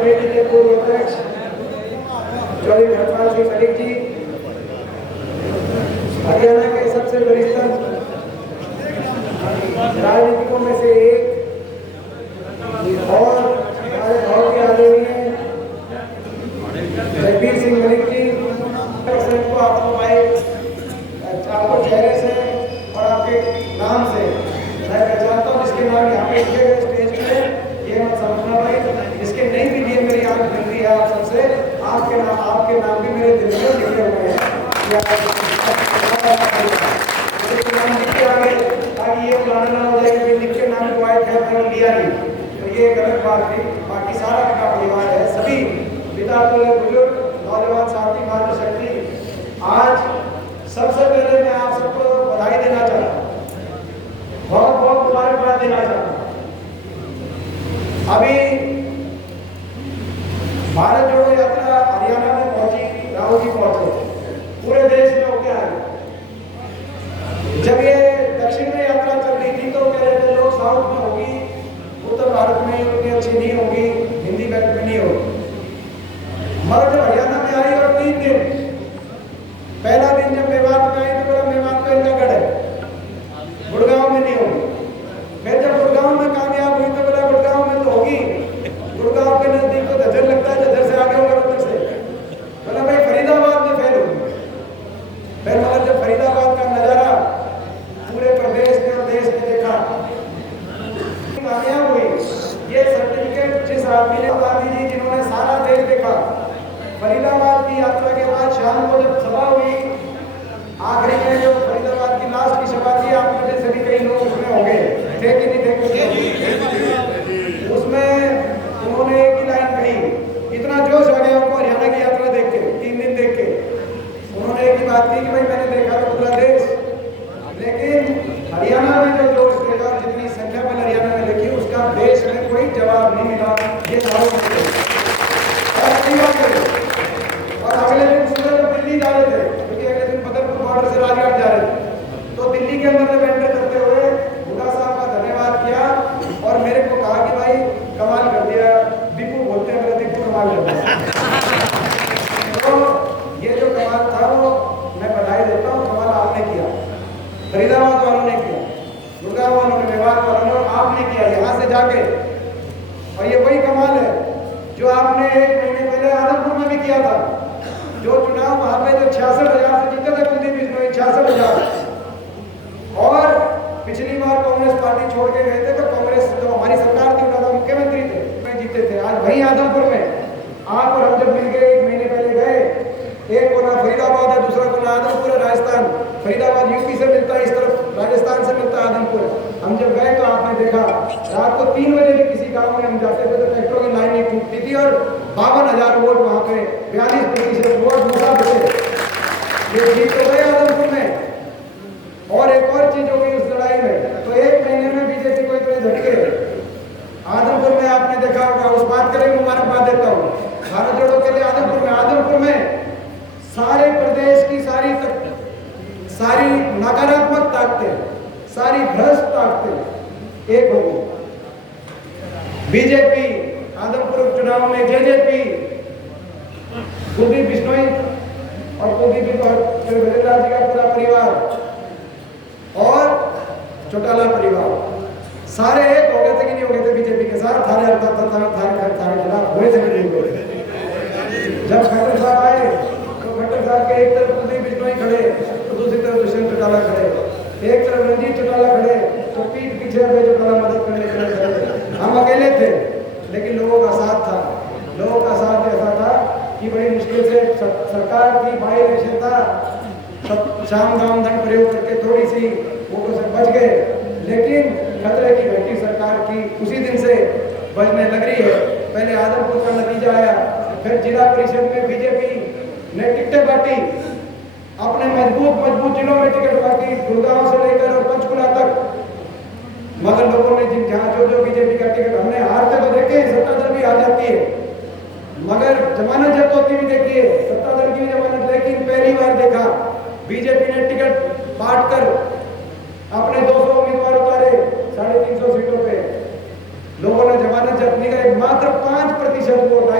Committee के पूर्व अध्यक्ष चौधरी धर्मपाल सिंह मलिक जी, हरियाणा के सबसे वरिष्ठ राजनीतिकों में से एक और हमारे बहुत ही आदरणीय जगबीर सिंह मलिक जी को आपको चेहरे से और आपके नाम से मैं पहचानता हूँ, जिसके नाम यहाँ पे लिखे गए स्टेज पे, ये मत समझना भाई, जिसके नहीं भी लिए मेरी आंख मिल रही है आप सबसे, आपके नाम भी मेरे दिल में लिखे हुए हैं ताकि ये पुराना ना हो जाए कि लिख के नाम को आए थे मैंने लिया नहीं, तो ये गलत बात थी। बाकी सारा का परिवार है, सभी पिता तुल्य बुजुर्ग नौजवान साथी मातृशक्ति, आज सबसे पहले मैं आप सबको बधाई देना चाहता हूँ, बहुत बहुत मुबारकबाद देना चाहता हूँ। अभी भारत जोड़ो यात्रा हरियाणा में पहुंची, राहुल जी पहुंचे, पूरे देश में होके आए। जब ये दक्षिण में यात्रा चल रही थी तो कह रहे थे लोग साउथ में होगी, उत्तर भारत में उतनी अच्छी नहीं होगी, हिंदी बेल्ट में नहीं होगी, मगर जब हरियाणा में आई और 3 दिन, पहला दिन जब मेवात में आई तो बोला मेवात का इनका गढ़ है, गुड़गांव में नहीं होगी। फिर जब गुड़गांव में कामयाब हुई तो बोला गुड़गांव में तो होगी, गुड़गांव के नजदीक तो धज्जर लगता है, धज्जर से आगे होगा उधर से, बोला भाई फरीदाबाद में फेल होगी। फिर मगर जब फरीदाबाद का नजारा पूरे प्रदेश में और देश में देखा, कामयाब हुई। ये सर्टिफिकेट जिस आदमी ने, गांधी जी जिन्होंने सारा देश देखा, फरीदाबाद की यात्रा के बाद शाम को जब सभा हुई, आखिरी में जो फरीदाबाद की लास्ट की सभा थी, आप में से सभी कई लोग उसमें होंगे, थे कि नहीं थे? उसमें उन्होंने एक ही लाइन कही, इतना जोश आ गया उनको हरियाणा की यात्रा देख के, 3 दिन देख के। उन्होंने एक ही बात की कि भाई मैंने देखा तो पूरा देश, लेकिन हरियाणा में जो जोश देखा, जितनी संख्या में हरियाणा में देखी, उसका देश में कोई जवाब नहीं मिला। ये और अगले दिन सुबह जब दिल्ली जा रहे थे, क्योंकि अगले दिन बदरपुर बॉर्डर से राजघाट जा रहे थे, तो दिल्ली के अंदर जब एंटर करते हुए हुड्डा साहब का धन्यवाद किया और मेरे को कहा कि भाई कमाल कर दिया, दीपू बोलते हैं, मेरा दीपू कमाल कर दिया। तो ये जो कमाल था वो मैं बधाई देता हूँ, कमाल आपने किया, फरीदाबाद वालों ने किया, गुड़गांव वालों ने, मेवात वालों ने, आपने किया यहाँ से जाके। और ये वही कमाल है जो आपने 1 महीने पहले आदमपुर में भी किया था, जो चुनाव वहां पे जो 66,000 से जीते थे कुलदीप बिश्नोई, 66,000। और पिछली बार कांग्रेस पार्टी छोड़ के गए थे तो कांग्रेस जो हमारी सरकार थी, उनका मुख्यमंत्री थे, जीते थे। आज वही आदमपुर में आप और हम जब मिल गए 1 महीने पहले गए, एक कोना फरीदाबाद है, दूसरा कोना आदमपुर है, राजस्थान। फरीदाबाद यूपी से मिलता है, इस तरफ राजस्थान से मिलता है आदमपुर। हम जब गए तो आपने देखा रात को 3 बजे भी किसी गांव में हम जाते थे तो ट्रैक्टरों की लाइन नहीं टूटती थी और 52,000 वोट वहां पे, 42% वोट दूसरा बचे। ये जीत तो गए आदमपुर में। और एक और चीज हो गई उस लड़ाई में, तो 1 महीने में बीजेपी को इतने झटके आदमपुर में आपने देखा होगा। उस बात के लिए मुबारकबाद देता हूँ भारत जोड़ो के लिए। आदमपुर में सारे प्रदेश की सारी नकारात्मक ताकतें, सारी भ्रष्ट ताकतें एक हो गई। बीजेपी आदमपुर चुनाव में जेजेपी, कुलदीप बिश्नोई और कुलदीप जी का पूरा परिवार और चौटाला परिवार सारे एक हो गए थे कि नहीं हो गए थे बीजेपी के साथ? थारे खिलाफ हुए थे कि नहीं हुए थे? जब खट्टर साहब आए तो खट्टर साहब के एक तरफ कुलदीप बिश्नोई खड़े तो दूसरी तरफ दुष्यंत चौटाला खड़े, एक तरफ रंजीत चौटाला खड़े तो पीठ पीछे चौटाला मदद करने के लिए खड़े। हम अकेले थे लेकिन लोगों का साथ था। लोगों का साथ ऐसा था कि बड़ी मुश्किल से सरकार की बाई इलेक्शन था, शाम दाम दंड प्रयोग करके थोड़ी सी वोटों से बच गए, लेकिन खतरे की घंटी सरकार की उसी दिन से बजने लग रही है। पहले आदमपुर का नतीजा आया, फिर जिला परिषद में बीजेपी ने टिकटें बांटी, अपने मजबूत जिलों में टिकट बांटी, गुड़गांव से लेकर और पंचकुला तक। मगर लोगों ने जहाँ जो बीजेपी का टिकट, हमने हारते तो देखे, सत्ता दल भी आ जाती है, मगर जमानत जब्त होती भी देखी है, सत्ता दल की जमानत। लेकिन पहली बार देखा बीजेपी ने टिकट बांटकर अपने 200 उम्मीदवार उतारे 350 सीटों पे। लोगों ने जमानत जब्त नहीं करे, मात्र 5% वोट आए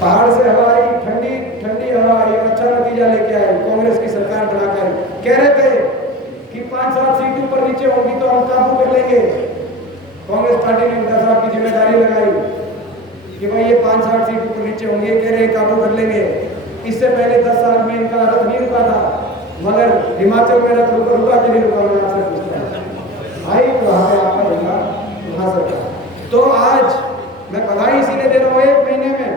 पहाड़ से हवा आई, ठंडी ठंडी हवा आई, अच्छा नतीजा लेके आए, कांग्रेस की सरकार बनाकर कह रहे थे कि 5-7 सीटों पर नीचे होंगी तो हम काबू कर लेंगे। कांग्रेस पार्टी ने हुड्डा साहब की जिम्मेदारी लगाई कि भाई ये 5-7 सीटों पर नीचे होंगे, कह रहे काबू कर लेंगे। इससे पहले 10 साल में इनका रथ नहीं रुका था, मगर हिमाचल में रथ रुका कि नहीं रुका, मैं आपसे पूछता हूँ। आई वहाँ पे आपका झंडा वहाँ से। तो आज मैं बधाई इसीलिए दे रहा हूँ, 1 महीने में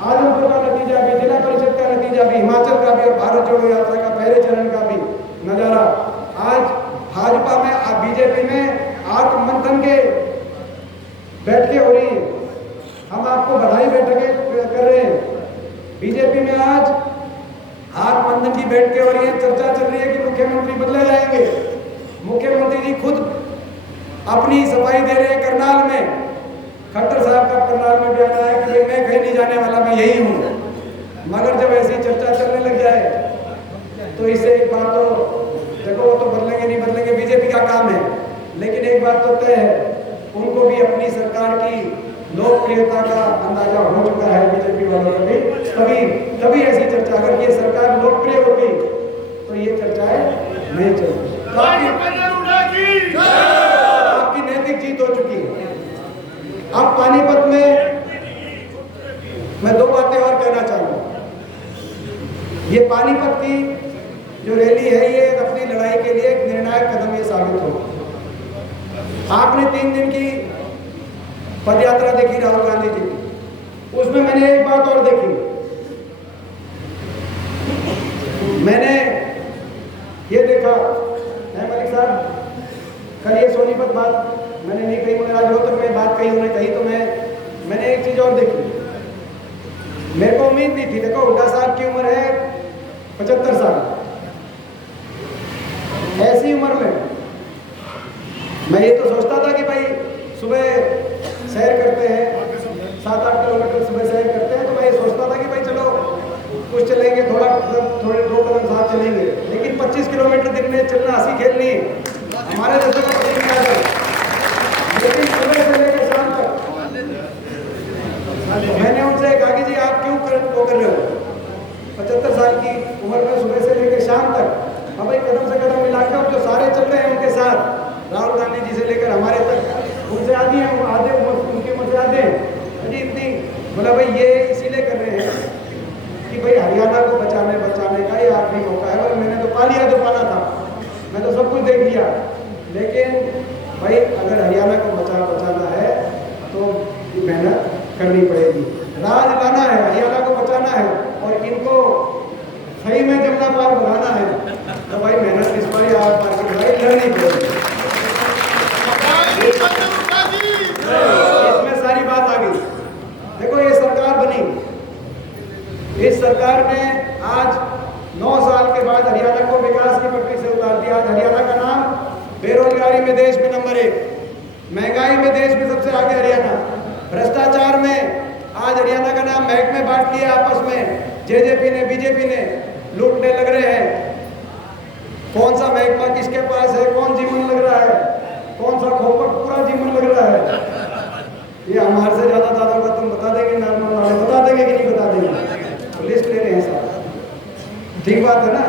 आलमपुर का नतीजा भी, जिला परिषद का नतीजा भी, हिमाचल का भी और भारत जोड़ो यात्रा का पहले चरण का भी नजारा आज भाजपा में, बीजेपी में आत्ममंथन के बैठकें हो रही हैं। हम आपको बधाई बैठकें कर रहे हैं। बीजेपी में आज आत्ममंथन की बैठकें हो रही है, चर्चा चल रही है कि मुख्यमंत्री बदले जाएंगे। मुख्यमंत्री जी खुद अपनी सफाई दे रहे हैं करनाल में। खट्टर साहब का करनाल में बयान आया कि मैं कहीं नहीं जाने वाला, मैं यही हूँ। मगर जब ऐसी चर्चा चलने लग जाए तो इससे एक बात तो देखो, वो तो बदलेंगे नहीं बदलेंगे, बीजेपी का काम है, लेकिन एक बात तो तय है, उनको भी अपनी सरकार की लोकप्रियता का अंदाजा हो चुका है बीजेपी वालों को भी। तभी ऐसी चर्चा, अगर ये सरकार लोकप्रिय होगी तो ये चर्चाएं नहीं चलती। आपकी नैतिक जीत हो चुकी है। अब पानीपत में मैं 2 बातें और कहना चाहूंगा। ये पानीपत की जो रैली है, ये अपनी लड़ाई के लिए एक निर्णायक कदम ये साबित होगा। आपने 3 दिन की पदयात्रा देखी राहुल गांधी जी की, उसमें मैंने एक बात और देखी। मैंने ये देखा, मलिक साहब कल ये सोनीपत बात मैंने नहीं कही, मगर आज रोहतक में बात कही उन्होंने कही, तो मैंने एक चीज और देखी। मेरे को उम्मीद नहीं थी। देखो, हुड्डा साहब की उम्र है 75 साल। ऐसी उम्र में मैं ये तो सोचता था कि भाई सुबह सैर करते हैं, 7-8 किलोमीटर सुबह सैर करते हैं, तो मैं ये सोचता था कि भाई चलो कुछ चलेंगे, थोड़े 2 कदम साथ चलेंगे। लेकिन 25 किलोमीटर दिन में चलना हंसी खेलनी है, हमारे जैसे को पसंद नहीं आता। लेकिन सुबह से लेकर शाम तक मैंने उनसे कहा कि जी आप क्यों कर रहे हो 75 साल की उम्र में सुबह से लेकर शाम तक? अब भाई कदम से कदम मिलाकर जो सारे चल रहे हैं उनके साथ, राहुल गांधी जी से लेकर हमारे तक, उनसे आदि हैं, आधे उनकी उम्र से आधे हैं जी इतनी। बोला भाई ये इसीलिए कर रहे हैं कि भाई हरियाणा को बचाने का ये आखिरी मौका है। और मैंने तो पा लिया जो पाना था, मैं तो सब कुछ देख लिया, लेकिन भाई अगर हरियाणा को बचाना है तो मेहनत करनी पड़ेगी, राज लाना है, हरियाणा को बचाना है और इनको सही में जमुना पार बढ़ाना है, तो भाई मेहनत इस बार आप भाई लड़नी पड़ेगी। इसमें सारी बात आ गई। देखो, ये सरकार बनी, इस सरकार ने आज 9 साल के बाद हरियाणा को विकास की पटरी से उतार दिया। आज हरियाणा का नाम बेरोजगारी में देश में नंबर 1, महंगाई में देश में सबसे आगे हरियाणा, भ्रष्टाचार में आज हरियाणा का नाम महकमे बांट लिया आपस में, जेजेपी ने बीजेपी ने लूटने लग रहे हैं। कौन सा महकमा किसके पास है, कौन जीवन लग रहा है, कौन सा खोपट पूरा जीवन लग रहा है, ये हमारे से ज्यादा का तुम बता देंगे, नॉर्मल वाले बता देंगे कि नहीं बता देंगे, तो लिस्ट ले रहे हैं साहब। ठीक बात है ना?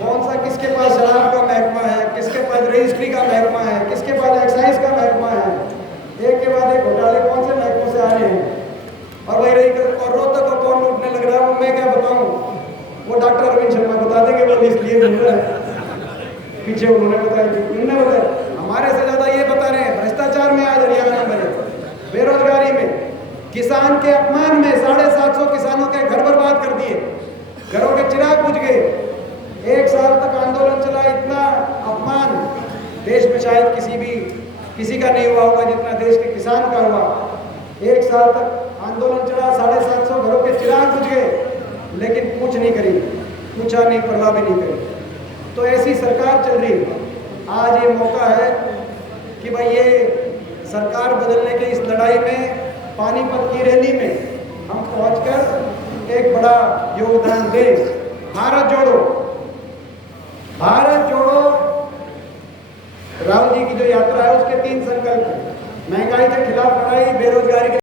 कौन सा किसके पास शराब का महकमा है, किसके पास रजिस्ट्री का महकमा है, किसके पास एक्साइज का महकमा है, एक के बाद एक घोटाले कौन से महकमों से आ रहे हैं। और वही रही और रोहतक को कौन लूटने लग रहा है, वो मैं क्या बताऊं, वो डॉक्टर अरविंद शर्मा बता देंगे, वो लिस्ट लिए घूम रहे हैं, पीछे उन्होंने बताया, हमारे से ज्यादा ये बता रहे हैं। भ्रष्टाचार में आज हरियाणा नंबर 1, बेरोजगारी में, किसान के अपमान में 750 किसानों के घर बर्बाद कर दिए, घरों के चिराग बुझ गए। 1 साल तक आंदोलन चला, इतना अपमान देश में शायद किसी का नहीं हुआ होगा जितना देश के किसान का हुआ। 1 साल तक आंदोलन चला, 750 घरों के चिराग बुझ गए, लेकिन कुछ नहीं करी, पूछा नहीं, परवाह भी नहीं करी। तो ऐसी सरकार चल रही है। आज ये मौका है कि भाई ये सरकार बदलने के इस लड़ाई में, पानीपत की रैली में हम पहुंचकर एक बड़ा योगदान दें। भारत जोड़ो, भारत जोड़ो राहुल जी की जो यात्रा है उसके 3 संकल्प: महंगाई के खिलाफ लड़ाई, बेरोजगारी के